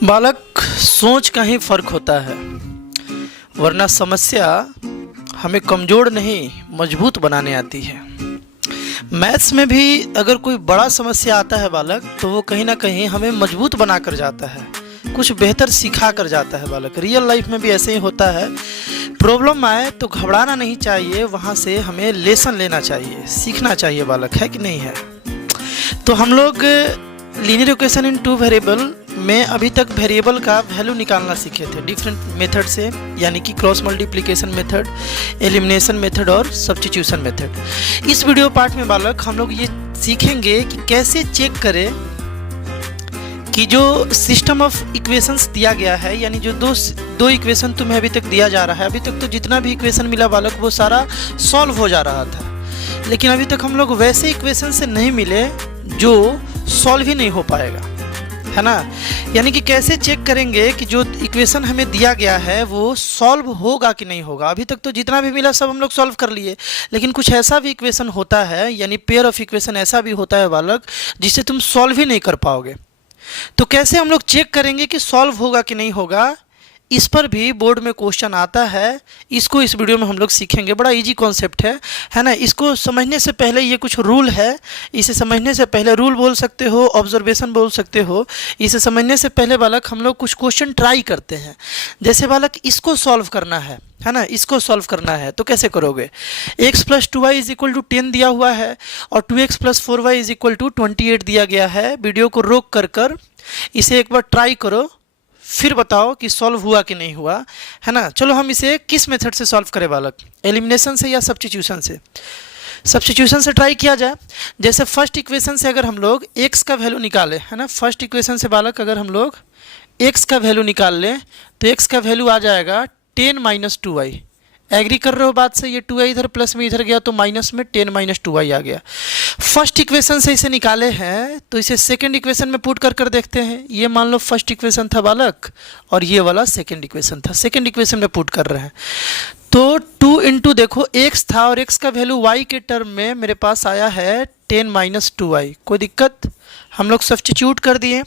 बालक सोच का ही फर्क होता है, वरना समस्या हमें कमज़ोर नहीं मजबूत बनाने आती है। मैथ्स में भी अगर कोई बड़ा समस्या आता है बालक, तो वो कहीं ना कहीं हमें मजबूत बना कर जाता है, कुछ बेहतर सिखा कर जाता है बालक। रियल लाइफ में भी ऐसे ही होता है। प्रॉब्लम आए तो घबराना नहीं चाहिए, वहाँ से हमें लेसन लेना चाहिए, सीखना चाहिए बालक, है कि नहीं है। तो हम लोग linear equation in two variable में अभी तक वेरिएबल का वैल्यू निकालना सीखे थे डिफरेंट मेथड से, यानी कि cross multiplication method, elimination method और सब्स्टिट्यूशन मेथड। इस वीडियो पार्ट में बालक हम लोग ये सीखेंगे कि कैसे चेक करें कि जो सिस्टम ऑफ इक्वेशंस दिया गया है, यानी जो दो इक्वेशन तुम्हें अभी तक दिया जा रहा है, अभी तक तो जितना भी इक्वेशन मिला बालक वो सारा सॉल्व हो जा रहा था, लेकिन अभी तक हम लोग वैसे इक्वेशन से नहीं मिले जो सॉल्व ही नहीं हो पाएगा, है ना। यानी कि कैसे चेक करेंगे कि जो इक्वेशन हमें दिया गया है वो सॉल्व होगा कि नहीं होगा। अभी तक तो जितना भी मिला सब हम लोग सॉल्व कर लिए, लेकिन कुछ ऐसा भी इक्वेशन होता है, यानी पेयर ऑफ इक्वेशन ऐसा भी होता है बालक, जिसे तुम सॉल्व ही नहीं कर पाओगे। तो कैसे हम लोग चेक करेंगे कि सॉल्व होगा कि नहीं होगा, इस पर भी बोर्ड में क्वेश्चन आता है। इसको इस वीडियो में हम लोग सीखेंगे। बड़ा इजी कॉन्सेप्ट है ना। इसको समझने से पहले ये कुछ रूल है, इसे समझने से पहले रूल बोल सकते हो, ऑब्जर्वेशन बोल सकते हो। इसे समझने से पहले बालक हम लोग कुछ क्वेश्चन ट्राई करते हैं। जैसे बालक इसको सॉल्व करना है ना, इसको सॉल्व करना है तो कैसे करोगे। x + 2y = 10 दिया हुआ है और 2x + 4y = 28 दिया गया है। वीडियो को रोक कर इसे एक बार ट्राई करो, फिर बताओ कि सॉल्व हुआ कि नहीं हुआ, है ना। चलो हम इसे किस मेथड से सॉल्व करें बालक, एलिमिनेशन से या सब्स्टिट्यूशन से। सब्स्टिट्यूशन से ट्राई किया जाए। जैसे फर्स्ट इक्वेशन से अगर हम लोग x का वैल्यू निकालें, है ना, फर्स्ट इक्वेशन से बालक अगर हम लोग x का वैल्यू निकाल लें तो x का वैल्यू आ जाएगा 10 - 2y। एग्री कर रहे हो बात से। ये 2y इधर प्लस में इधर गया तो माइनस में 10 - 2y आ गया। फर्स्ट इक्वेशन से इसे निकाले हैं तो इसे सेकंड इक्वेशन में पुट कर देखते हैं। ये मान लो फर्स्ट इक्वेशन था बालक और ये वाला सेकंड इक्वेशन था, सेकंड इक्वेशन में पुट कर रहे हैं। तो 2 × देखो x था और x का वैल्यू y के टर्म में मेरे पास आया है 10 - 2y। कोई दिक्कत, हम लोग सब्स्टिट्यूट कर दिए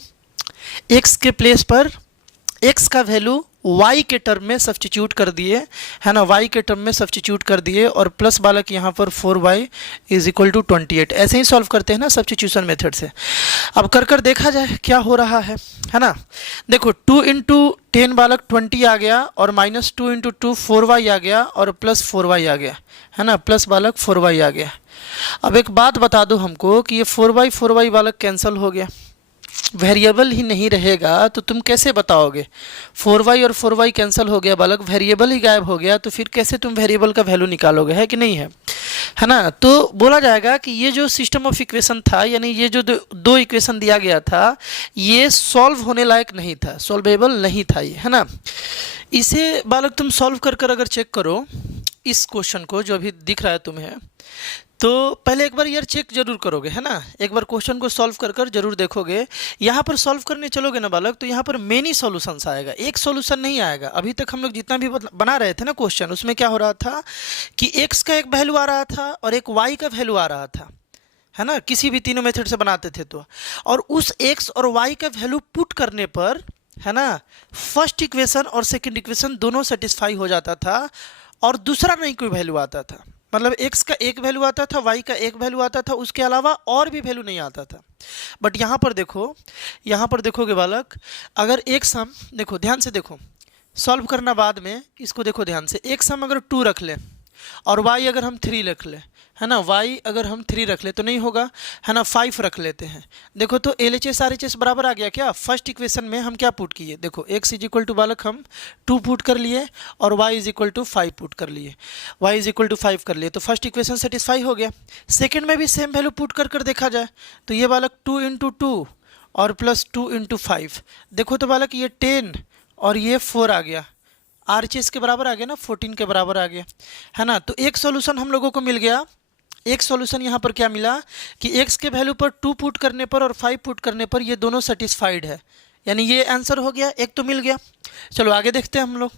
x के प्लेस पर, x का वैल्यू y के टर्म में सब्स्टिट्यूट कर दिए, है ना, y के टर्म में सब्स्टिट्यूट कर दिए और प्लस बालक यहाँ पर 4y = 28। ऐसे ही सॉल्व करते हैं ना सब्स्टिट्यूशन मेथड से। अब कर देखा जाए क्या हो रहा है ना। देखो 2 × 10 बालक 20 आ गया और -2 × 2 4y आ गया और प्लस 4y आ गया, है ना, प्लस बालक 4y आ गया। अब एक बात बता दो हमको कि ये 4y बालक कैंसिल हो गया, वेरिएबल ही नहीं रहेगा तो तुम कैसे बताओगे। 4y और 4y कैंसिल हो गया बालक, वेरिएबल ही गायब हो गया, तो फिर कैसे तुम वेरिएबल का वैल्यू निकालोगे, है कि नहीं है ना। तो बोला जाएगा कि ये जो सिस्टम ऑफ इक्वेशन था, यानी ये जो दो इक्वेशन दिया गया था, ये सॉल्व होने लायक नहीं था, सॉल्वेबल नहीं था ये, है ना। इसे बालक तुम सॉल्व कर अगर चेक करो इस क्वेश्चन को जो अभी दिख रहा है तुम्हें, तो पहले एक बार यार चेक जरूर करोगे, है ना। एक बार क्वेश्चन को सॉल्व कर जरूर देखोगे। यहाँ पर सॉल्व करने चलोगे ना बालक तो यहाँ पर मेनी सॉल्यूशंस आएगा, एक सॉल्यूशन नहीं आएगा। अभी तक हम लोग जितना भी बना रहे थे ना क्वेश्चन, उसमें क्या हो रहा था कि x का एक वैल्यू आ रहा था और एक y का वैल्यू आ रहा था, है ना, किसी भी तीनों मेथड से बनाते थे तो। और उस x और y का वैल्यू पुट करने पर, है ना, फर्स्ट इक्वेशन और सेकेंड इक्वेशन दोनों सेटिस्फाई हो जाता था और दूसरा नहीं कोई वैल्यू आता था। मतलब x का एक वैल्यू आता था, y का एक वैल्यू आता था, उसके अलावा और भी वैल्यू नहीं आता था। बट यहाँ पर देखो, यहाँ पर देखोगे बालक, अगर एक सम देखो, ध्यान से देखो, सॉल्व करना बाद में, इसको देखो ध्यान से। एक सम अगर 2 रख लें और y अगर हम 3 रख लें, है ना, y अगर हम 3 रख ले तो नहीं होगा, है ना, 5 रख लेते हैं। देखो तो LHS RHS बराबर आ गया क्या। फर्स्ट इक्वेशन में हम क्या पुट किए, देखो x = बालक हम 2 पुट कर लिए और y = 5 पुट कर लिए, y = 5 कर लिए, तो फर्स्ट इक्वेशन सेटिस्फाई हो गया। सेकेंड में भी सेम वैल्यू पुट कर देखा जाए तो ये बालक 2 × 2 और प्लस 2 × 5, देखो तो बालक ये 10 और ये 4 आ गया, RHS के बराबर आ गया ना, 14 के बराबर आ गया, है ना। तो एक सॉल्यूशन हम लोगों को मिल गया। एक सॉल्यूशन यहाँ पर क्या मिला कि x के वैल्यू पर 2 पुट करने पर और 5 पुट करने पर ये दोनों सेटिस्फाइड है, यानी ये आंसर हो गया, एक तो मिल गया। चलो आगे देखते हैं हम लोग।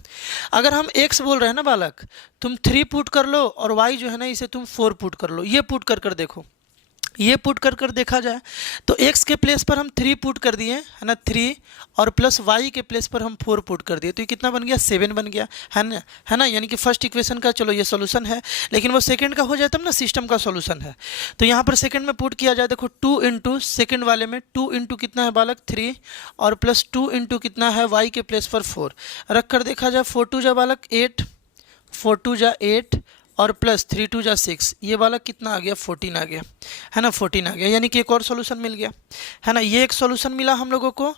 अगर हम x बोल रहे हैं ना बालक, तुम 3 पुट कर लो और y जो है ना इसे तुम 4 पुट कर लो। ये पुट कर देखो, ये पुट कर देखा जाए तो x के प्लेस पर हम 3 पुट कर दिए है ना, 3 और प्लस y के प्लेस पर हम 4 पुट कर दिए, तो ये कितना बन गया 7 बन गया है ना। यानी कि फर्स्ट इक्वेशन का चलो ये सॉल्यूशन है, लेकिन वो सेकंड का हो जाए तब ना सिस्टम का सॉल्यूशन है। तो यहाँ पर सेकंड में पुट किया जाए, देखो 2 इंटू सेकेंड वाले में 2 इंटू कितना है बालक 3 और प्लस 2 इंटू कितना है y के प्लेस पर 4 रख कर देखा जाए, 4 2 जा बालक 8, 4 2 जा 8 और प्लस 3 2 जा 6, ये वाला कितना आ गया 14 आ गया है ना, 14 आ गया। यानी कि एक और सॉल्यूशन मिल गया है ना। ये एक सॉल्यूशन मिला हम लोगों को,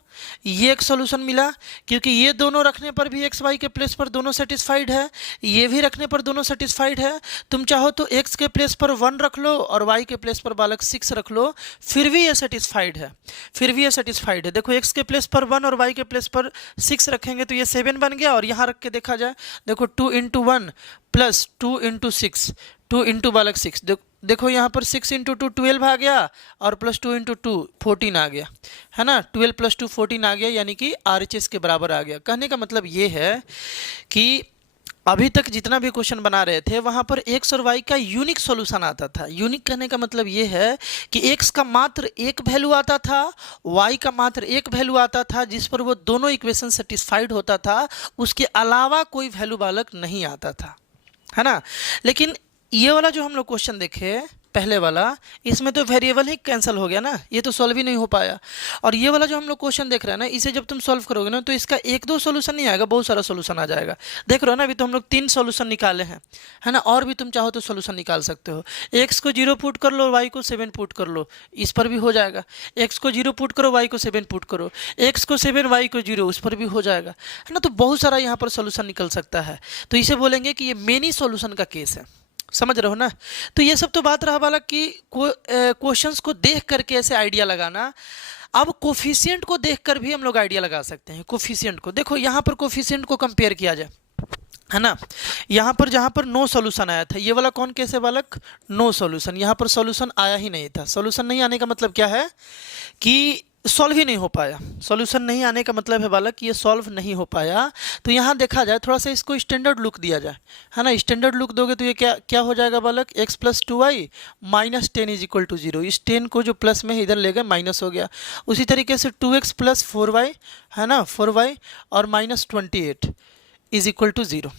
ये एक सॉल्यूशन मिला क्योंकि ये दोनों रखने पर भी एक्स वाई के प्लेस पर दोनों सेटिस्फाइड है, ये भी रखने पर दोनों सेटिस्फाइड है। तुम चाहो तो एक्स के प्लेस पर 1 रख लो और वाई के प्लेस पर बालक 6 रख लो, फिर भी ये सेटिस्फाइड है, फिर भी ये सेटिस्फाइड है। देखो एक्स के प्लेस पर 1 और वाई के प्लेस पर 6 रखेंगे तो ये 7 बन गया, और यहाँ रख के देखा जाए देखो 2 इंटू 1 प्लस 2 इंटू 6, 2 इंटू बालक 6, देखो यहाँ पर 6 इंटू 2 12 आ गया और प्लस 2 इंटू 2 14 आ गया है ना, 12 प्लस 2 14 आ गया, यानी कि RHS के बराबर आ गया। कहने का मतलब ये है कि अभी तक जितना भी क्वेश्चन बना रहे थे वहाँ पर एक्स और वाई का यूनिक सॉल्यूशन आता था। यूनिक कहने का मतलब ये है कि एक्स का मात्र एक वैल्यू आता था, वाई का मात्र एक वैल्यू आता था जिस पर वो दोनों इक्वेशन सेटिस्फाइड होता था, उसके अलावा कोई वैल्यू बालक नहीं आता था, है ना। लेकिन ये वाला जो हम लोग क्वेश्चन देखे पहले वाला, इसमें तो वेरिएबल ही कैंसिल हो गया ना, ये तो सॉल्व ही नहीं हो पाया। और ये वाला जो हम लोग क्वेश्चन देख रहे हैं ना, इसे जब तुम सॉल्व करोगे ना तो इसका 1-2 सॉल्यूशन नहीं आएगा, बहुत सारा सॉल्यूशन आ जाएगा। देख रहे हो ना, अभी तो हम लोग 3 सॉल्यूशन निकाले हैं, है ना, और भी तुम चाहो तो सॉल्यूशन निकाल सकते हो। एक्स को 0 पुट कर लो, वाई को 7 पुट कर लो, इस पर भी हो जाएगा। एक्स को 0 पुट करो, वाई को 7 पुट करो, एक्स को 7 वाई को 0, उस पर भी हो जाएगा, है ना। तो बहुत सारा यहाँ पर सॉल्यूशन निकल सकता है, तो इसे बोलेंगे कि ये मेनी सॉल्यूशन का केस है, समझ रहे हो ना। तो ये सब तो बात रहा बालक कि क्वेश्चंस को देख करके ऐसे आइडिया लगाना। अब कोफिशिएंट को देखकर भी हम लोग आइडिया लगा सकते हैं। कोफिशिएंट को देखो, यहाँ पर कोफिशिएंट को कंपेयर किया जाए, है ना। यहाँ पर जहाँ पर नो सॉल्यूशन आया था, ये वाला कौन केस है बालक, नो सॉल्यूशन। यहाँ पर सॉल्यूशन आया ही नहीं था। सॉल्यूशन नहीं आने का मतलब क्या है कि सॉल्व ही नहीं हो पाया। सॉल्यूशन नहीं आने का मतलब है बालक कि ये सॉल्व नहीं हो पाया। तो यहाँ देखा जाए, थोड़ा सा इसको स्टैंडर्ड लुक दिया जाए, है ना। स्टैंडर्ड लुक दोगे तो ये क्या हो जाएगा बालक, x + 2y - 10 = 0। इस 10 को जो प्लस में इधर ले गए माइनस हो गया। उसी तरीके से 2x + 4y, है ना, 4y और -28 = 0,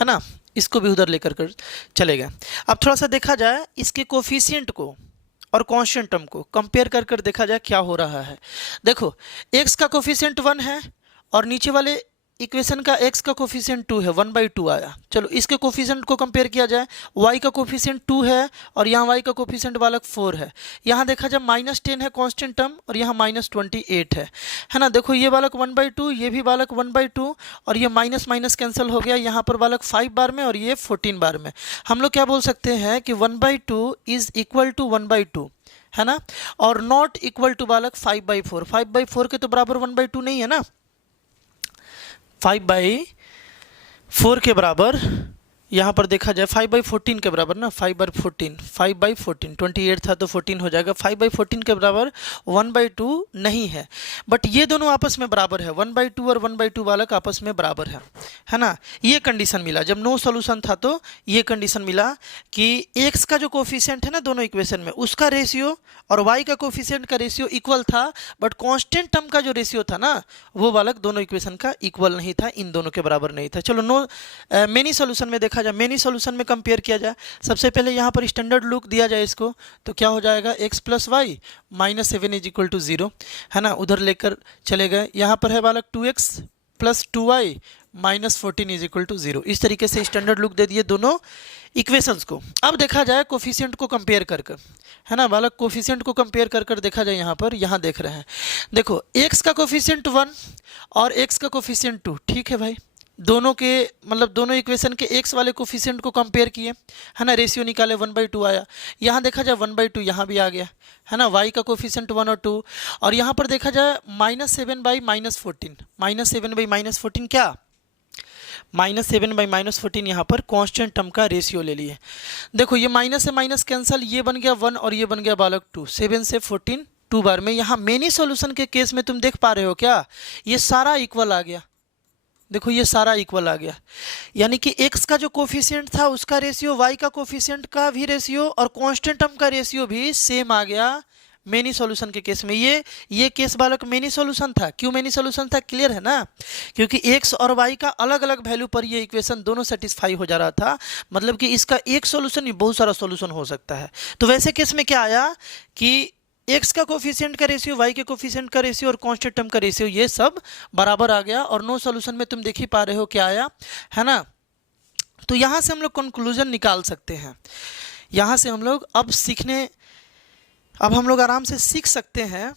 है ना। इसको भी उधर लेकर कर चले गए। अब थोड़ा सा देखा जाए इसके कोफिशिएंट को और कांस्टेंट टर्म को कंपेयर कर देखा जाए क्या हो रहा है। देखो x का कोफिशिएंट 1 है और नीचे वाले इक्वेशन का x का कोफिशिएंट 2 है, 1/2 आया। चलो इसके कोफिशिएंट को कंपेयर किया जाए, y का कोफिशिएंट 2 है और यहाँ y का कोफिशिएंट बालक 4 है। यहाँ देखा जाए -10 है कांस्टेंट टर्म और यहाँ -28 है ना। देखो ये बालक 1/2, ये भी बालक 1/2 और ये माइनस माइनस कैंसिल हो गया। यहाँ पर बालक 5 बार में और ये 14 बार में। हम लोग क्या बोल सकते हैं कि 1/2 = 1/2, है ना, और नॉट इक्वल टू बालक 5/4। 5/4 के तो बराबर 1/2 नहीं है ना, 5/4 के बराबर यहाँ पर देखा जाए 5/14 के बराबर ना, 5/14 28 था तो 14 हो जाएगा। 5/14 के बराबर 1/2 नहीं है, बट ये दोनों आपस में बराबर है। 1/2 और 1/2 बालक आपस में बराबर है ना। ये कंडीशन मिला जब नो सॉल्यूशन था, तो ये कंडीशन मिला कि एक्स का जो कोफिशिएंट है ना दोनों इक्वेशन में, उसका रेशियो और वाई का कोफिशिएंट का रेशियो इक्वल था, बट कांस्टेंट टर्म का जो रेशियो था ना वो बालक दोनों इक्वेशन का इक्वल नहीं था, इन दोनों के बराबर नहीं था। चलो नो मेनी सॉल्यूशन में देखा जाए, मेनी सॉल्यूशन में कंपेयर किया जाए। सबसे पहले यहाँ पर स्टैंडर्ड लुक दिया जाए इसको, तो क्या हो जाएगा, x + y - 7 = 0, है ना। उधर लेकर चले गए, यहाँ पर है बालक 2x + 2y - 14 = 0। इस तरीके से स्टैंडर्ड लुक दे दिए दोनों इक्वेशंस को। अब देखा जाए कोफिशिएंट को कंपेयर कर, है ना बालक। कोफिशिएंट को कंपेयर कर देखा जाए, यहाँ पर यहाँ देख रहे हैं, देखो x का कोफिशिएंट 1 और x का कोफिशिएंट 2, ठीक है भाई। दोनों के मतलब दोनों इक्वेशन के x वाले कोफिशिएंट को कंपेयर किए, है ना, रेशियो निकाले, 1/2 आया। यहाँ देखा जाए 1/2 यहाँ भी आ गया, है ना। y का कोफिशिएंट 1 और 2, और यहाँ पर देखा जाए -7/- 14, -7/- 14 क्या, -7/- 14 यहाँ पर कांस्टेंट टर्म का रेशियो ले लिए। देखो ये माइनस से माइनस कैंसल, ये बन गया 1 और ये बन गया बालक 2, 7 से 14 2 बार में। यहाँ मेनी सॉल्यूशन के केस में तुम देख पा रहे हो क्या, ये सारा इक्वल आ गया, देखो ये सारा इक्वल आ गया, यानी कि x का जो कोफिशिएंट था उसका रेशियो y का कोफिशिएंट का भी रेशियो और कांस्टेंट टर्म का रेशियो भी सेम आ गया मेनी सॉल्यूशन के केस में। ये केस बालक मेनी सॉल्यूशन था। क्यों मेनी सॉल्यूशन था? क्लियर है ना, क्योंकि x और y का अलग अलग वैल्यू पर ये इक्वेशन दोनों सेटिस्फाई हो जा रहा था, मतलब कि इसका एक सॉल्यूशन ही बहुत सारा सॉल्यूशन हो सकता है। तो वैसे केस में क्या आया कि x का कोफिशिएंट का रेशियो, y के कोफिशिएंट का रेशियो और कांस्टेंट टर्म का रेशियो ये सब बराबर आ गया, और नो सॉल्यूशन में तुम देख ही पा रहे हो क्या आया, है ना। तो यहाँ से हम लोग कंक्लूजन निकाल सकते हैं। यहाँ से हम लोग अब हम लोग आराम से सीख सकते हैं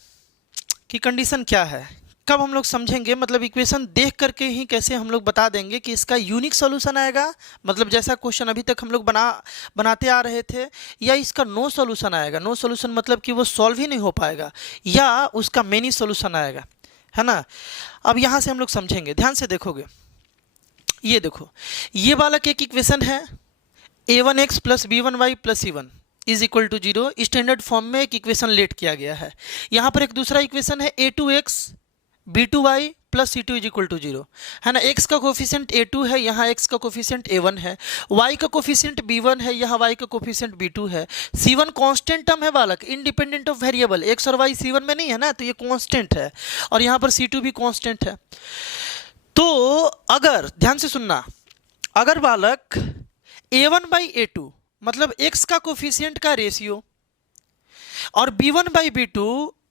कि कंडीशन क्या है। कब हम लोग समझेंगे, मतलब इक्वेशन देख करके ही कैसे हम लोग बता देंगे कि इसका यूनिक सॉल्यूशन आएगा, मतलब जैसा क्वेश्चन अभी तक हम लोग बनाते आ रहे थे, या इसका नो सॉल्यूशन आएगा। नो सॉल्यूशन मतलब कि वो सॉल्व ही नहीं हो पाएगा, या उसका मेनी सॉल्यूशन आएगा, है ना। अब यहाँ से हम लोग समझेंगे, ध्यान से देखोगे। ये देखो, ये वाला एक इक्वेशन है a1x plus b1y plus c1 is equal to 0। Standard form में एक इक्वेशन लेट किया गया है। यहाँ पर एक दूसरा इक्वेशन है a2x b2y plus c2 is equal to 0, है ना। x का कोफिशिएंट a2 है, यहाँ x का कोफिशिएंट a1 है, y का कोफिशिएंट b1 है, यहाँ y का कोफिशिएंट b2 है। c1 कांस्टेंट टर्म है बालक, इंडिपेंडेंट ऑफ वेरिएबल। x और y c1 में नहीं है ना, तो ये कांस्टेंट है, और यहाँ पर c2 भी कांस्टेंट है। तो अगर ध्यान से सुनना, अगर बालक a1 बाई a2 मतलब x का कोफिशिएंट का रेशियो और b1 बाई b2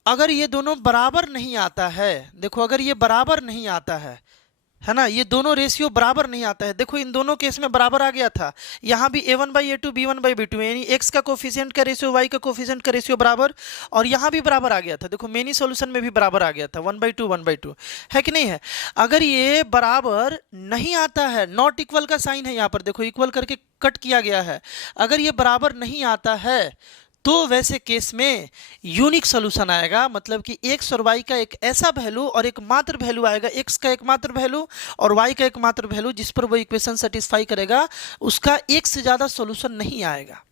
अगर ये दोनों बराबर नहीं आता है, देखो अगर ये बराबर नहीं आता है ना, ये दोनों रेशियो बराबर नहीं आता है। देखो इन दोनों केस में बराबर आ गया था, यहाँ भी a1 by a2 b1 by b2, यानी x का कोफिशिएंट का रेशियो y का कोफिशिएंट का रेशियो बराबर, और यहाँ भी बराबर आ गया था। देखो मेनी सॉल्यूशन में भी बराबर आ गया था, 1/2 1/2, है कि नहीं है। अगर ये बराबर नहीं आता है, नॉट इक्वल का साइन है यहाँ पर, देखो इक्वल करके कट किया गया है। अगर ये बराबर नहीं आता है तो वैसे केस में यूनिक सॉल्यूशन आएगा, मतलब कि x और y का एक ऐसा वैल्यू और एक मात्र वैल्यू आएगा, x का एक मात्र वैल्यू और y का एक मात्र वैल्यू, जिस पर वो इक्वेशन सेटिस्फाई करेगा, उसका एक से ज़्यादा सॉल्यूशन नहीं आएगा।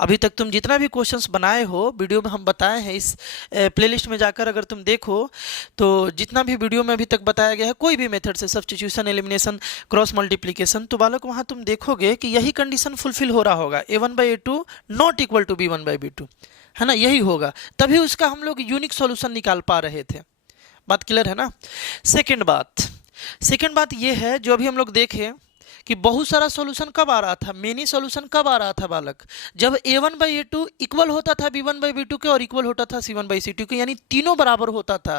अभी तक तुम जितना भी क्वेश्चंस बनाए हो, वीडियो में हम बताए हैं, इस प्लेलिस्ट में जाकर अगर तुम देखो तो जितना भी वीडियो में अभी तक बताया गया है, कोई भी मेथड से, सब्स्टिट्यूशन, एलिमिनेशन, क्रॉस मल्टीप्लिकेशन, तो बालक वहाँ तुम देखोगे कि यही कंडीशन फुलफिल हो रहा होगा, a1 by a2 not equal to b1 by b2, है ना, यही होगा, तभी उसका हम लोग यूनिक सॉल्यूशन निकाल पा रहे थे। बात क्लियर है ना। सेकेंड बात ये है, जो अभी हम लोग देखें कि बहुत सारा सॉल्यूशन कब आ रहा था, मेनी सॉल्यूशन कब आ रहा था बालक, जब a1 बाई a2 इक्वल होता था b1 बाई b2 के और इक्वल होता था c1 बाई c2 के, यानी तीनों बराबर होता था,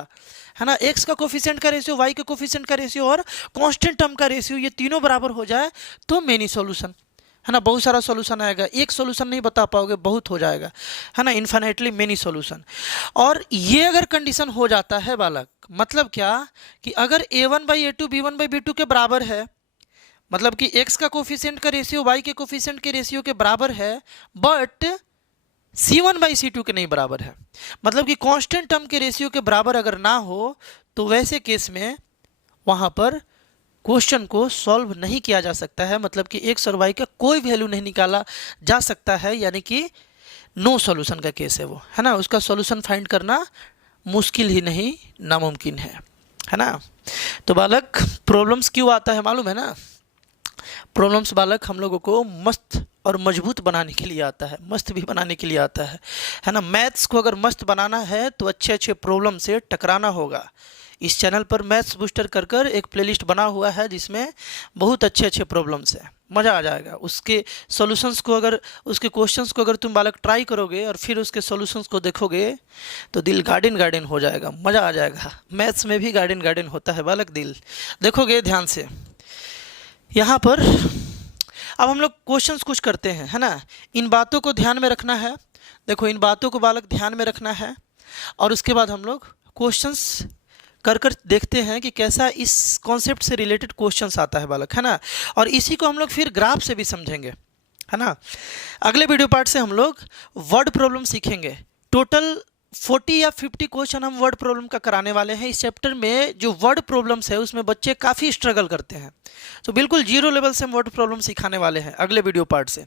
है ना। x का कोफिशिएंट का रेशियो, y के कोफिशिएंट का रेशियो और कांस्टेंट टर्म का रेशियो, ये तीनों बराबर हो जाए तो मेनी सॉल्यूशन, है ना। बहुत सारा सॉल्यूशन आएगा, एक सॉल्यूशन नहीं बता पाओगे, बहुत हो जाएगा, है ना, इन्फिनिटली मेनी सॉल्यूशन। और ये अगर कंडीशन हो जाता है बालक, मतलब क्या कि अगर a1 by a2 b1 by b2 के बराबर है, मतलब कि x का कोफिशिएंट का रेशियो y के कोफिशिएंट के रेशियो के बराबर है, बट c1 बाई c2 के नहीं बराबर है, मतलब कि कांस्टेंट टर्म के रेशियो के बराबर अगर ना हो, तो वैसे केस में वहाँ पर क्वेश्चन को सॉल्व नहीं किया जा सकता है, मतलब कि x और y का कोई वैल्यू नहीं निकाला जा सकता है, यानी कि नो सॉल्यूशन का केस है वो, है ना। उसका सॉल्यूशन फाइंड करना मुश्किल ही नहीं, नामुमकिन है ना। तो बालक प्रॉब्लम्स क्यों आता है मालूम है ना। प्रॉब्लम्स बालक हम लोगों को मस्त और मजबूत बनाने के लिए आता है, मस्त भी बनाने के लिए आता है ना। मैथ्स को अगर मस्त बनाना है तो अच्छे अच्छे प्रॉब्लम से टकराना होगा। इस चैनल पर मैथ्स बूस्टर कर एक प्लेलिस्ट बना हुआ है जिसमें बहुत अच्छे अच्छे प्रॉब्लम्स हैं, मज़ा आ जाएगा। उसके सॉल्यूशंस को अगर, उसके क्वेश्चंस को अगर तुम बालक ट्राई करोगे और फिर उसके सॉल्यूशंस को देखोगे तो दिल गार्डन गार्डन हो जाएगा, मज़ा आ जाएगा। मैथ्स में भी गार्डन गार्डन होता है बालक, दिल देखोगे ध्यान से। यहाँ पर अब हम लोग क्वेश्चंस कुछ करते हैं, है ना। इन बातों को ध्यान में रखना है, देखो इन बातों को बालक ध्यान में रखना है, और उसके बाद हम लोग क्वेश्चंस कर देखते हैं कि कैसा इस कॉन्सेप्ट से रिलेटेड क्वेश्चंस आता है बालक, है ना। और इसी को हम लोग फिर ग्राफ से भी समझेंगे, है ना। अगले वीडियो पार्ट से हम लोग वर्ड प्रॉब्लम सीखेंगे। टोटल 40 या 50 क्वेश्चन हम वर्ड प्रॉब्लम का कराने वाले हैं। इस चैप्टर में जो वर्ड प्रॉब्लम्स है उसमें बच्चे काफ़ी स्ट्रगल करते हैं, तो बिल्कुल जीरो लेवल से हम वर्ड प्रॉब्लम सिखाने वाले हैं अगले वीडियो पार्ट से,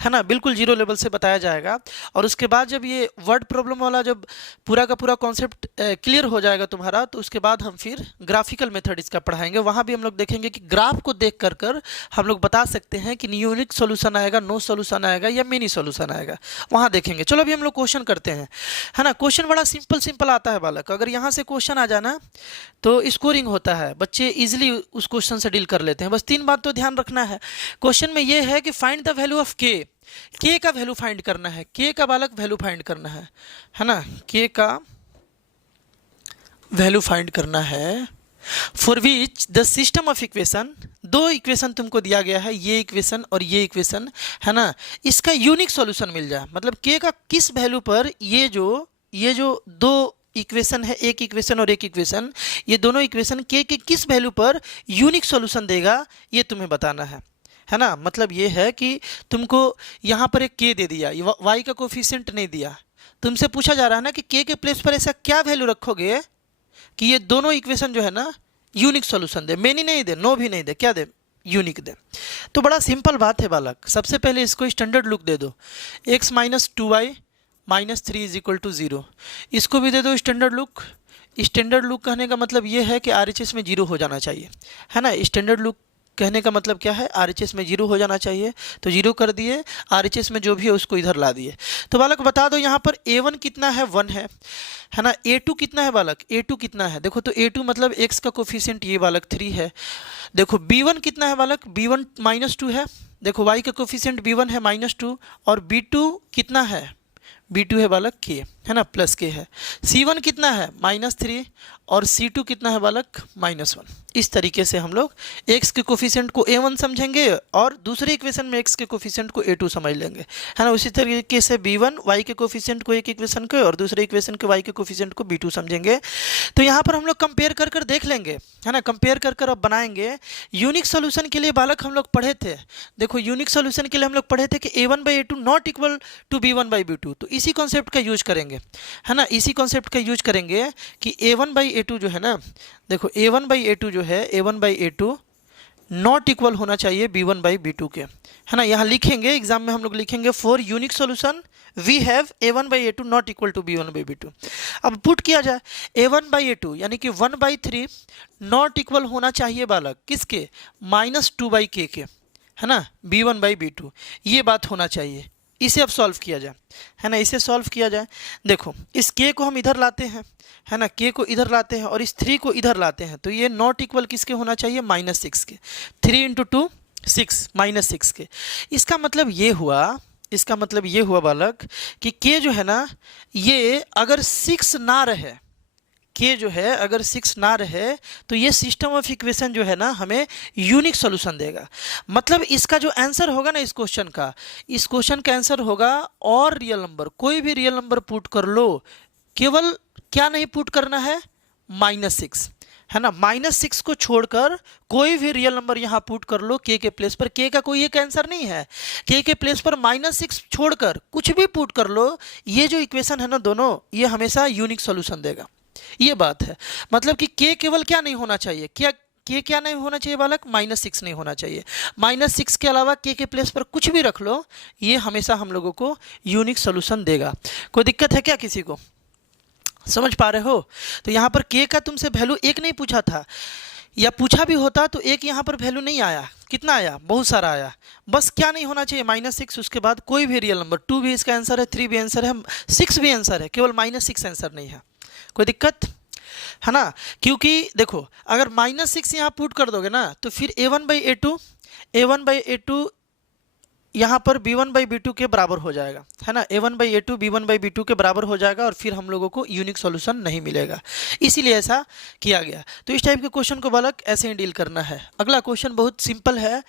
है ना। बिल्कुल जीरो लेवल से बताया जाएगा, और उसके बाद जब ये वर्ड प्रॉब्लम वाला जब पूरा का पूरा कॉन्सेप्ट क्लियर हो जाएगा तुम्हारा, तो उसके बाद हम फिर ग्राफिकल मेथड इसका पढ़ाएंगे। वहाँ भी हम लोग देखेंगे कि ग्राफ को देख कर हम लोग बता सकते हैं कि यूनिक सोल्यूशन आएगा, नो सोल्यूशन आएगा या मिनी सोल्यूशन आएगा, वहाँ देखेंगे। चलो अभी हम लोग क्वेश्चन करते हैं, है ना। क्वेश्चन बड़ा सिंपल आता है बालक, अगर यहाँ से क्वेश्चन आ जाना तो स्कोरिंग होता है, बच्चे इजीली उस क्वेश्चन से डील कर लेते हैं। बस 3 बात तो ध्यान रखना है। क्वेश्चन में ये है कि फाइंड द वैल्यू ऑफ के का वैल्यू फाइंड करना है, के का बालक वैल्यू फाइंड करना है ना, के का वैल्यू फाइंड करना है। For which the system of equation, 2 equation तुमको दिया गया है, ये इक्वेशन और ये इक्वेशन, है ना, इसका यूनिक सॉल्यूशन मिल जाए। मतलब के का किस वैल्यू पर ये जो 2 इक्वेशन है, एक इक्वेशन और एक इक्वेशन, ये दोनों इक्वेशन के किस वैल्यू पर यूनिक सॉल्यूशन देगा, ये तुम्हें बताना है ना। मतलब ये है कि तुमको यहाँ पर एक के दे दिया, वाई का कोफिशिएंट नहीं दिया, तुमसे पूछा जा रहा है ना कि के प्लेस पर ऐसा क्या वैल्यू रखोगे कि ये दोनों इक्वेशन जो है ना यूनिक सॉल्यूशन दे, मेनी नहीं दे, नो भी नहीं दे, क्या दे, यूनिक दे। तो बड़ा सिंपल बात है बालक, सबसे पहले इसको स्टैंडर्ड लुक दे दो, x minus 2y minus 3 is equal to 0, इसको भी दे दो स्टैंडर्ड लुक। स्टैंडर्ड लुक कहने का मतलब ये है कि RHS में 0 हो जाना चाहिए, है ना। स्टैंडर्ड लुक कहने का मतलब क्या है, RHS में 0 हो जाना चाहिए, तो 0 कर दिए, RHS में जो भी है उसको इधर ला दिए। तो बालक बता दो यहाँ पर A1 कितना है, 1 है ना। A2 कितना है बालक, A2 कितना है, देखो तो A2 मतलब x का कोफिशिएंट ये बालक 3 है। देखो B1 कितना है बालक, B1 माइनस 2 है, देखो y का कोफिशिएंट B1 है -2, और B2 कितना है, B2 है बालक k, है ना, प्लस k है। C1 कितना है -3, और C2 कितना है बालक -1। इस तरीके से हम लोग x के कोफिशिएंट को A1 समझेंगे और दूसरे इक्वेशन में x के कोफिशिएंट को A2 समझ लेंगे, है ना। उसी तरीके से B1 y के कोफिशिएंट को एक इक्वेशन के और दूसरे इक्वेशन के y के कोफिशिएंट को B2 समझेंगे। तो यहाँ पर हम लोग कंपेयर कर देख लेंगे, है ना, कंपेयर कर अब बनाएंगे। यूनिक सोल्यूशन के लिए बालक हम लोग पढ़े थे, देखो यूनिक सोल्यूशन के लिए हम लोग पढ़े थे कि A1/A2 not equal to B1/B2, तो इसी कॉन्सेप्ट का यूज करेंगे, है ना, इसी कॉन्सेप्ट का यूज करेंगे कि A1/A2 जो है ना, देखो A1/A2 जो है, A1/A2 नॉट इक्वल होना चाहिए B1/B2 के, है ना। यहाँ लिखेंगे, एग्जाम में हम लोग लिखेंगे for unique solution we have A1/A2 not equal to B1/B2। अब पुट किया जाए A1/A2 यानी कि 1/3 नॉट इक्वल होना चाहिए बालक किसके, -2/k के, है ना, B1/B2, ये बात होना चाहिए। इसे अब सॉल्व किया जाए, है ना, इसे सॉल्व किया जाए। देखो इस k को हम इधर लाते हैं, है ना, k को इधर लाते हैं और इस 3 को इधर लाते हैं, तो ये नॉट इक्वल किसके होना चाहिए, -6 के। 3 × 2 6 -6 के। इसका मतलब ये हुआ बालक कि k जो है ना, ये अगर 6 ना रहे, k जो है अगर 6 ना रहे, तो ये सिस्टम ऑफ इक्वेशन जो है ना हमें यूनिक सॉल्यूशन देगा। मतलब इसका जो आंसर होगा ना इस क्वेश्चन का आंसर होगा और रियल नंबर, कोई भी रियल नंबर पुट कर लो, केवल क्या नहीं पुट करना है, -6, है ना। -6 को छोड़कर कोई भी रियल नंबर यहाँ पुट कर लो k के प्लेस पर, k का कोई एक आंसर नहीं है, k के प्लेस पर -6 छोड़कर कुछ भी पुट कर लो, ये जो इक्वेशन है ना दोनों, ये हमेशा यूनिक सॉल्यूशन देगा, ये बात है। मतलब कि k केवल क्या नहीं होना चाहिए, क्या नहीं होना चाहिए बालक, -6 नहीं होना चाहिए। -6 के अलावा k के प्लेस पर कुछ भी रख लो, ये हमेशा हम लोगों को यूनिक सॉल्यूशन देगा। कोई दिक्कत है क्या किसी को, समझ पा रहे हो। तो यहाँ पर k का तुमसे वैल्यू 1 नहीं पूछा था, या पूछा भी होता तो एक यहाँ पर वैल्यू नहीं आया, कितना आया, बहुत सारा आया। बस क्या नहीं होना चाहिए, -6, उसके बाद कोई भी रियल नंबर, 2 भी इसका आंसर है, 3 भी आंसर है, 6 भी आंसर है, केवल -6 आंसर नहीं है। कोई दिक्कत है ना, क्योंकि देखो अगर -6 यहाँ पुट कर दोगे ना, तो फिर A1/A2 यहाँ पर B1/B2 के बराबर हो जाएगा, है ना, A1/A2 B1/B2 के बराबर हो जाएगा, और फिर हम लोगों को यूनिक सॉल्यूशन नहीं मिलेगा, इसीलिए ऐसा किया गया। तो इस टाइप के क्वेश्चन को बालक ऐसे ही डील करना है। अगला क्वेश्चन बहुत सिंपल है,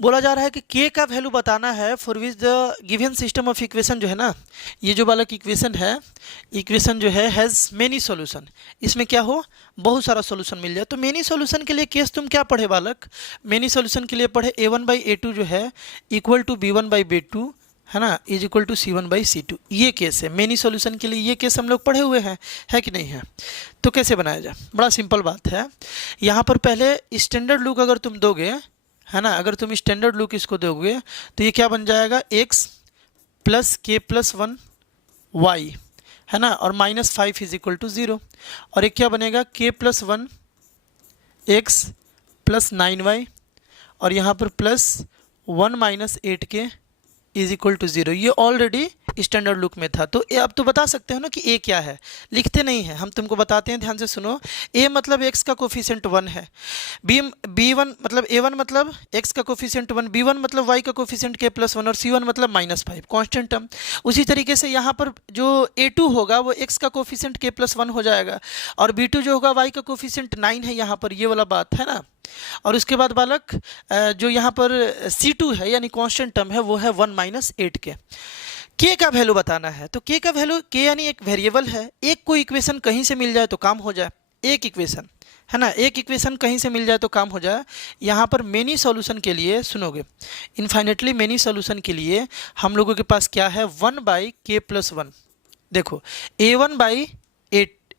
बोला जा रहा है कि k का वैल्यू बताना है for which the given system of equation जो है ना, ये जो बालक इक्वेशन जो है हैज़ मेनी सॉल्यूशन, इसमें क्या हो, बहुत सारा सॉल्यूशन मिल जाए। तो मेनी सॉल्यूशन के लिए केस तुम क्या पढ़े बालक, मेनी सॉल्यूशन के लिए पढ़े A1/A2 जो है इक्वल टू B1/B2, है ना, इज इक्वल टू C1/C2। ये केस है, मेनी सॉल्यूशन के लिए ये केस हम लोग पढ़े हुए हैं, है कि नहीं है। तो कैसे बनाया जाए, बड़ा सिंपल बात है। यहाँ पर पहले स्टैंडर्ड लुक अगर तुम दोगे, है ना, अगर तुम स्टैंडर्ड लुक इसको दोगे तो ये क्या बन जाएगा, x plus k plus 1 y, है ना, और -5 इज इक्वल टू 0। और एक क्या बनेगा, k plus 1 x plus 9y, और यहाँ पर plus 1 minus 8k is equal to 0। ये ऑलरेडी स्टैंडर्ड लुक में था। तो ये अब तो बता सकते हो ना कि a क्या है, लिखते नहीं है, हम तुमको बताते हैं, ध्यान से सुनो। a मतलब x का कोफिशिएंट 1 है, b1 मतलब a1 मतलब x का कोफिशिएंट 1, b1 मतलब y का कोफिशिएंट k प्लस 1, और c1 मतलब -5 कांस्टेंट टर्म। उसी तरीके से यहाँ पर जो a2 होगा वो x का कोफिशिएंट k प्लस 1 हो जाएगा, और b2 जो होगा y का कोफिशिएंट 9 है, यहाँ पर ये वाला बात है ना। और उसके बाद बालक जो यहाँ पर C2 है यानी कांस्टेंट टर्म है वो है 1 माइनस 8k। k का वैल्यू बताना है, तो k का वैल्यू, k यानी एक वेरिएबल है, एक कोई इक्वेशन कहीं से मिल जाए तो काम हो जाए, एक इक्वेशन, है ना, एक इक्वेशन कहीं से मिल जाए तो काम हो जाए। यहाँ पर मेनी सॉल्यूशन के लिए सुनोगे, इनफाइनेटली मेनी सॉल्यूशन के लिए हम लोगों के पास क्या है, 1/k प्लस 1। देखो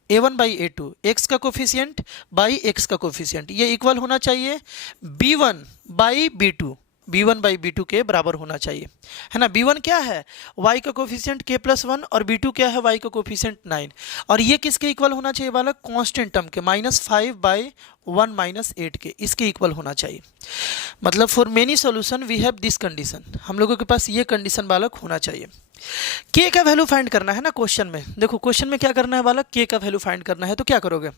a1/a2 x का कोफिशिएंट बाई x का कोफिशिएंट, ये इक्वल होना चाहिए b1/b2 के बराबर होना चाहिए, है ना। b1 क्या है, y का कोफिशिएंट k प्लस 1, और b2 क्या है, y का कोफिशिएंट 9, और ये किसके इक्वल होना चाहिए बालक, कांस्टेंट टर्म के, -5/1 माइनस 8k, इसके इक्वल होना चाहिए। मतलब for many solution we have this condition, हम लोगों के पास ये कंडीशन बालक होना चाहिए। k का वैल्यू फाइंड करना है ना क्वेश्चन में। देखो क्वेश्चन में क्या करना है बालक, k का वैल्यू फाइंड करना है, तो क्या करोगे,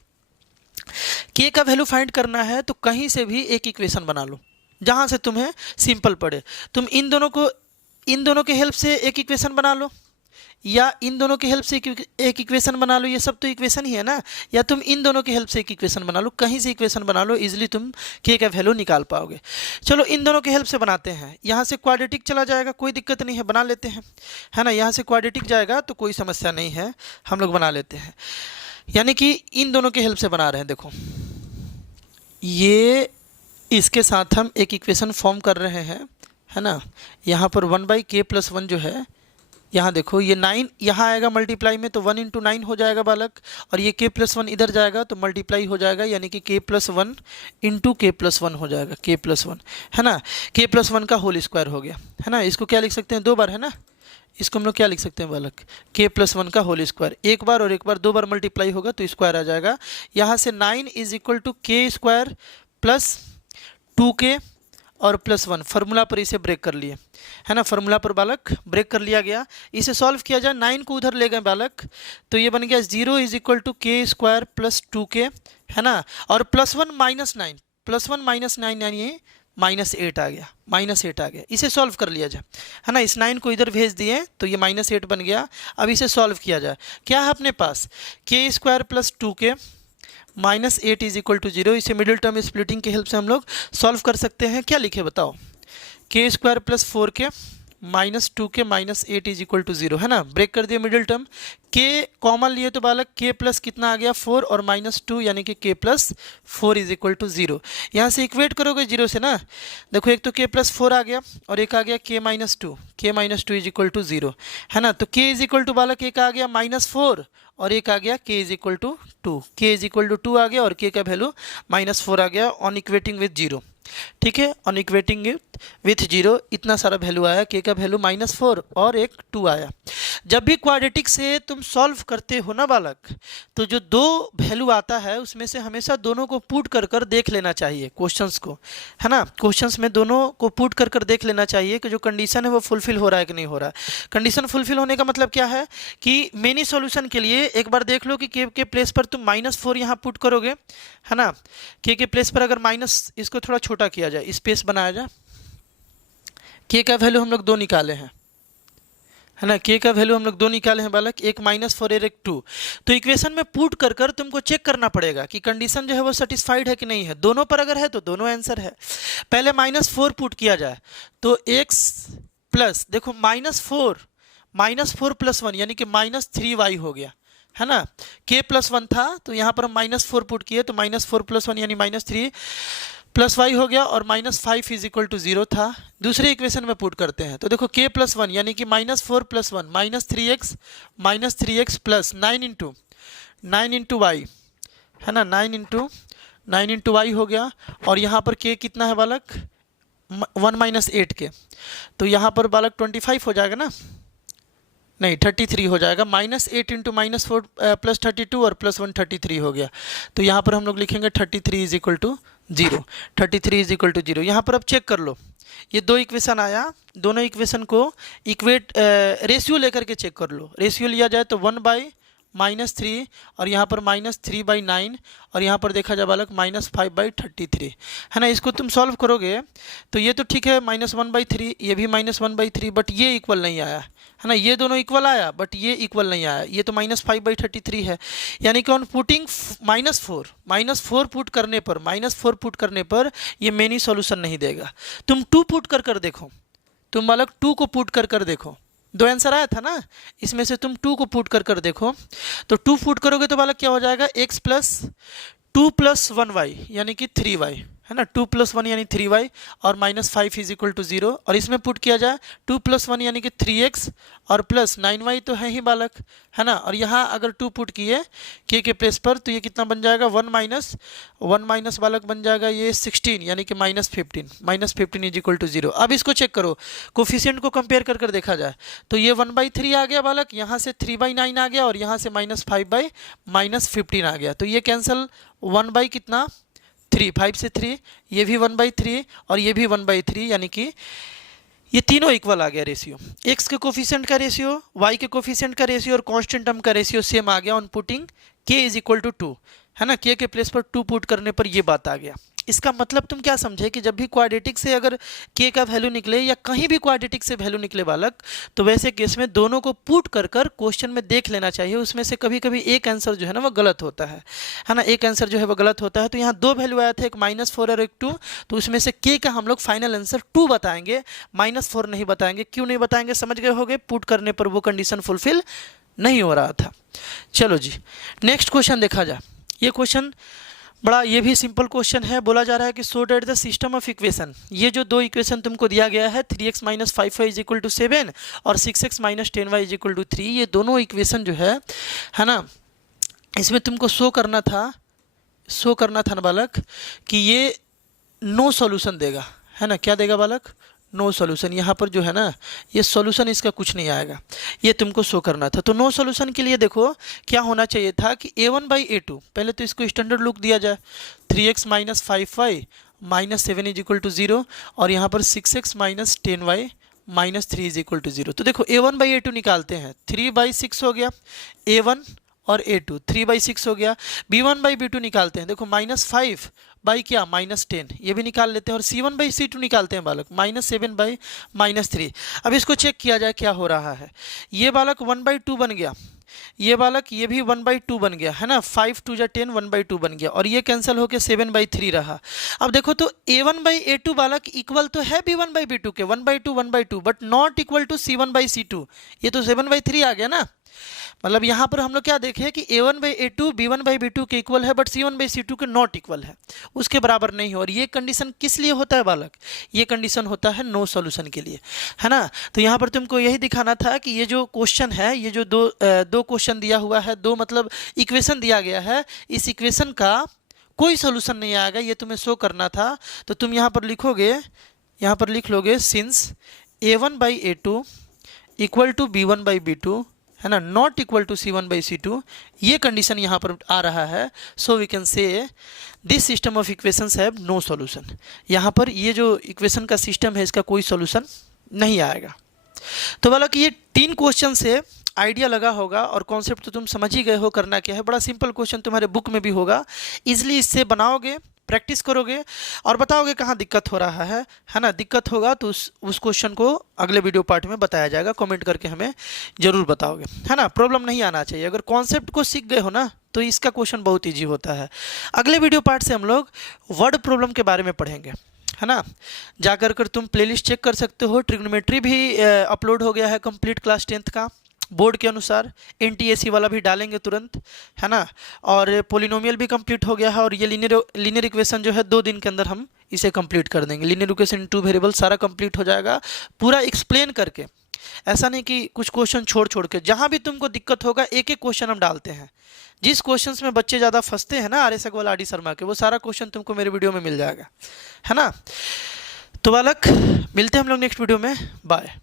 k का वैल्यू फाइंड करना है तो कहीं से भी एक इक्वेशन बना लो जहां से तुम्हें सिंपल पड़े। तुम इन दोनों के हेल्प से एक इक्वेशन बना लो, या इन दोनों की हेल्प से एक इक्वेशन बना लो, ये सब तो इक्वेशन ही है ना, या तुम इन दोनों की हेल्प से एक इक्वेशन बना लो, कहीं से इक्वेशन बना लो, इजीली तुम k का वैल्यू निकाल पाओगे। चलो इन दोनों की हेल्प से बनाते हैं, यहाँ से क्वाड्रेटिक चला जाएगा, कोई दिक्कत नहीं है, बना लेते हैं, है ना, यहाँ से क्वाड्रेटिक जाएगा तो कोई समस्या नहीं है, हम लोग बना लेते हैं। यानी कि इन दोनों की हेल्प से बना रहे हैं, देखो ये इसके साथ हम एक इक्वेशन फॉर्म कर रहे हैं, है ना। यहाँ पर 1/k प्लस 1 जो है, यहाँ देखो ये 9 यहाँ आएगा मल्टीप्लाई में, तो 1 × 9 हो जाएगा बालक, और ये k प्लस 1 इधर जाएगा तो मल्टीप्लाई हो जाएगा, यानी कि k प्लस 1 × k प्लस 1 हो जाएगा, k प्लस 1, है ना, k प्लस 1 का होल स्क्वायर हो गया, है ना। इसको क्या लिख सकते हैं, 2 बार, है ना, इसको हम लोग क्या लिख सकते हैं बालक, k प्लस 1 का होल स्क्वायर, एक बार और एक बार 2 बार मल्टीप्लाई होगा तो स्क्वायर आ जाएगा। यहाँ से 9 is equal to k square plus 2k और प्लस 1, फार्मूला पर इसे ब्रेक कर लिए, है ना, फार्मूला पर बालक ब्रेक कर लिया गया। इसे सॉल्व किया जाए, 9 को उधर ले गए बालक, तो ये बन गया 0 is equal to k square plus 2k, है ना, और प्लस 1 माइनस 9, प्लस 1 माइनस 9 यानी -8 आ गया, -8 आ गया। इसे सॉल्व कर लिया जाए, है ना, इस 9 को इधर भेज दिए तो ये -8 बन गया। अब इसे सॉल्व किया जाए, क्या है अपने पास, k square plus 2k -8 is equal to 0। इसे मिडिल टर्म स्प्लिटिंग की हेल्प से हम लोग सॉल्व कर सकते हैं। क्या लिखे बताओ, k square plus 4k minus 2k minus 8 is equal to 0, है ना, ब्रेक कर दिए मिडिल टर्म, k कॉमन लिए तो बालक k प्लस कितना आ गया 4 और -2 यानी कि k plus 4 is equal to 0। यहाँ से इक्वेट करोगे 0 से ना, देखो एक तो k प्लस 4 आ गया और एक आ गया k minus 2 is equal to 0, है ना। तो k इज इक्वल टू बालक एक आ गया -4 और एक आ गया k is equal to 2, k is equal to 2 आ गया और k का वैल्यू -4 आ गया ऑन इक्वेटिंग विथ 0, ठीक है, ऑन इक्वेटिंग विथ 0 इतना सारा वैल्यू आया, k का वैल्यू -4 और एक 2 आया। जब भी क्वाड्रेटिक से तुम सॉल्व करते हो ना बालक, तो जो दो वैल्यू आता है उसमें से हमेशा दोनों को पुट कर कर देख लेना चाहिए क्वेश्चंस को, है ना, क्वेश्चंस में दोनों को पुट कर कर देख लेना चाहिए कि जो कंडीशन है वो फुलफिल हो रहा है कि नहीं हो रहा है। कंडीशन फुलफिल होने का मतलब क्या है कि मेनी सॉल्यूशन के लिए एक बार देख लो कि k के प्लेस पर तुम -4 यहाँ पुट करोगे, है ना, k के प्लेस पर अगर माइनस, इसको थोड़ा छोटा किया जाए, स्पेस बनाया जाए, k का वैल्यू हम लोग 2 निकाले हैं, है ना, k का वैल्यू हम लोग 2 निकाले हैं बालक, एक -4 और एक 2। तो इक्वेशन में पुट कर कर तुमको चेक करना पड़ेगा कि कंडीशन जो है वो सेटिस्फाइड है कि नहीं है। दोनों पर अगर है तो दोनों आंसर है। पहले -4 पुट किया जाए तो x प्लस, देखो -4 प्लस 1 यानी कि -3y हो गया, है ना, k प्लस 1 था तो यहाँ पर हम -4 पुट किए तो -4 प्लस 1 यानी -3, प्लस वाई हो गया और -5 इज इक्वल टू 0 था। दूसरे इक्वेशन में पुट करते हैं तो देखो k प्लस 1 यानी कि -4 plus 1 -3x plus 9 into Y, है ना, 9 इंटू वाई हो गया। और यहाँ पर k कितना है बालक, 1 माइनस 8 के, तो यहाँ पर बालक 25 हो जाएगा ना, नहीं 33 हो जाएगा। -8 इंटू -4 प्लस 32 और प्लस 1 33 हो गया। तो यहाँ पर हम लोग लिखेंगे 33 is equal to 0, 33 is equal to 0। यहाँ पर अब चेक कर लो, ये दो इक्वेशन आया, दोनों इक्वेशन को इक्वेट रेशियो लेकर के चेक कर लो। रेशियो लिया जाए तो 1/-3 और यहाँ पर -3/9 और यहाँ पर देखा जाए बालक -5/33, है ना। इसको तुम सॉल्व करोगे तो ये तो ठीक है, -1/3, ये भी -1/3, बट ये इक्वल नहीं आया, है ना। ये दोनों इक्वल आया बट ये इक्वल नहीं आया, ये तो -5/33 है। यानी कि ऑन पुटिंग -4 पुट करने पर ये मेनी सॉल्यूशन नहीं देगा। तुम 2 पुट कर देखो, तुम बालक 2 को पुट कर देखो, 2 आंसर आया था ना, इसमें से तुम 2 को पुट कर देखो। तो 2 पुट करोगे तो बालक क्या हो जाएगा, x प्लस 2 प्लस 1y यानी कि 3y, है ना। 2 प्लस 1 यानी 3y और -5 इज इक्वल टू 0। और इसमें पुट किया जाए 2 प्लस 1 यानी कि 3x और प्लस 9y तो है ही बालक, है ना। और यहाँ अगर 2 पुट किए k के प्लेस पर तो ये कितना बन जाएगा, 1 माइनस बालक बन जाएगा ये 16 यानी कि -15 इज इक्वल टू 0। अब इसको चेक करो, कोफिशिएंट को कंपेयर कर देखा जाए तो ये 1/3 आ गया बालक, यहाँ से 3/9 आ गया और यहाँ से -5/-15 आ गया। तो ये कैंसिल 1 कितना 3, 5 से 3, ये भी 1/3 और ये भी 1/3, यानी कि ये तीनों इक्वल आ गया रेशियो। x के कोफिशिएंट का रेशियो, y के कोफिशिएंट का रेशियो और कांस्टेंट टर्म का रेशियो सेम आ गया on putting k is equal to 2, है ना। k के प्लेस पर 2 पुट करने पर ये बात आ गया। इसका मतलब तुम क्या समझे कि जब भी क्वाड्रेटिक से अगर k का वैल्यू निकले या कहीं भी क्वाड्रेटिक से वैल्यू निकले बालक, तो वैसे केस में दोनों को पुट कर क्वेश्चन में देख लेना चाहिए। उसमें से कभी कभी एक आंसर जो है ना वो गलत होता है ना, एक आंसर जो है वो गलत होता है। तो यहाँ 2 वैल्यू आया था, एक -4 और एक 2, तो उसमें से k का हम लोग फाइनल आंसर 2 बताएंगे, -4 नहीं बताएंगे। क्यों नहीं बताएंगे समझ गए होगे, पुट करने पर वो कंडीशन फुलफिल नहीं हो रहा था। चलो जी, नेक्स्ट क्वेश्चन देखा जाए। ये क्वेश्चन बड़ा, ये भी सिंपल क्वेश्चन है। बोला जा रहा है कि so that the system of equation, ये जो दो इक्वेशन तुमको दिया गया है 3x - 5y is equal to 7 और 6x - 10y is equal to 3, ये दोनों इक्वेशन जो है ना, इसमें तुमको शो करना था ना बालक कि ये नो सॉल्यूशन देगा, है ना। क्या देगा बालक, नो सॉल्यूशन। यहाँ पर जो है ना ये सॉल्यूशन इसका कुछ नहीं आएगा, ये तुमको शो करना था। तो नो सॉल्यूशन के लिए देखो क्या होना चाहिए था कि a1/a2, पहले तो इसको स्टैंडर्ड लुक दिया जाए, 3x - 5y - 7 is equal to 0 और यहाँ पर 6x - 10y - 3 is equal to 0। तो देखो a1/a2 निकालते हैं, 3/6 हो गया a1 और a2, 3/6 हो गया। b1/b2 निकालते हैं, देखो -5 बाई क्या -10, ये भी निकाल लेते हैं। और c1/c2 निकालते हैं बालक, -7 -3। अब इसको चेक किया जाए क्या हो रहा है। ये बालक 1/2 बन गया, ये बालक ये भी 1/2 बन गया, है ना। 5 2 जा 10, 1/2 बन गया और ये कैंसिल होकर 7/3 रहा। अब देखो तो a1/a2 बालक इक्वल तो है b1/b2 के, 1/2 but not equal to c1/c2, ये तो 7/3 आ गया ना। मतलब यहाँ पर हम लोग क्या देखें कि a1/a2 b1/b2 के इक्वल है बट c1/c2 के नॉट इक्वल है, उसके बराबर नहीं हो। और ये कंडीशन किस लिए होता है बालक, ये कंडीशन होता है नो सॉल्यूशन के लिए, है ना। तो यहाँ पर तुमको यही दिखाना था कि ये जो क्वेश्चन है, ये जो दो क्वेश्चन दिया हुआ है, दो मतलब इक्वेशन दिया गया है, इस इक्वेशन का कोई सोल्यूशन नहीं आएगा, ये तुम्हें शो करना था। तो तुम यहाँ पर लिखोगे, यहाँ पर लिख लोगे since a1/a2 equal to b1/b2, है ना, नॉट इक्वल टू c1/c2, ये कंडीशन यहाँ पर आ रहा है। So we can say this system of equations have no solution. यहाँ पर ये जो इक्वेशन का सिस्टम है इसका कोई सॉल्यूशन नहीं आएगा। तो बोला कि ये 3 क्वेश्चन से आइडिया लगा होगा और कॉन्सेप्ट तो तुम समझ ही गए हो करना क्या है। बड़ा सिंपल क्वेश्चन तुम्हारे बुक में भी होगा, इजिली इससे बनाओगे, प्रैक्टिस करोगे और बताओगे कहाँ दिक्कत हो रहा है ना। दिक्कत होगा तो उस क्वेश्चन को अगले वीडियो पार्ट में बताया जाएगा, कमेंट करके हमें ज़रूर बताओगे, है ना। प्रॉब्लम नहीं आना चाहिए, अगर कॉन्सेप्ट को सीख गए हो ना तो इसका क्वेश्चन बहुत ईजी होता है। अगले वीडियो पार्ट से हम लोग वर्ड प्रॉब्लम के बारे में पढ़ेंगे, है ना। जाकर तुम प्लेलिस्ट चेक कर सकते हो, ट्रिग्नोमेट्री भी अपलोड हो गया है कंप्लीट क्लास 10th का, बोर्ड के अनुसार। एनटीएसी वाला भी डालेंगे तुरंत, है ना। और पोलिनोमियल भी कंप्लीट हो गया है, और ये लीनियर इक्वेशन जो है 2 दिन के अंदर हम इसे कंप्लीट कर देंगे। लीनियर इक्वेशन इन 2 वेरिएबल सारा कंप्लीट हो जाएगा, पूरा एक्सप्लेन करके। ऐसा नहीं कि कुछ क्वेश्चन छोड़ छोड़ के, जहाँ भी तुमको दिक्कत होगा एक एक क्वेश्चन हम डालते हैं। जिस क्वेश्चंस में बच्चे ज़्यादा फंसते हैं ना आरएस अग्रवाल आर डी शर्मा के, वो सारा क्वेश्चन तुमको मेरे वीडियो में मिल जाएगा, है ना। तो बालक, मिलते हैं हम लोग नेक्स्ट वीडियो में। बाय।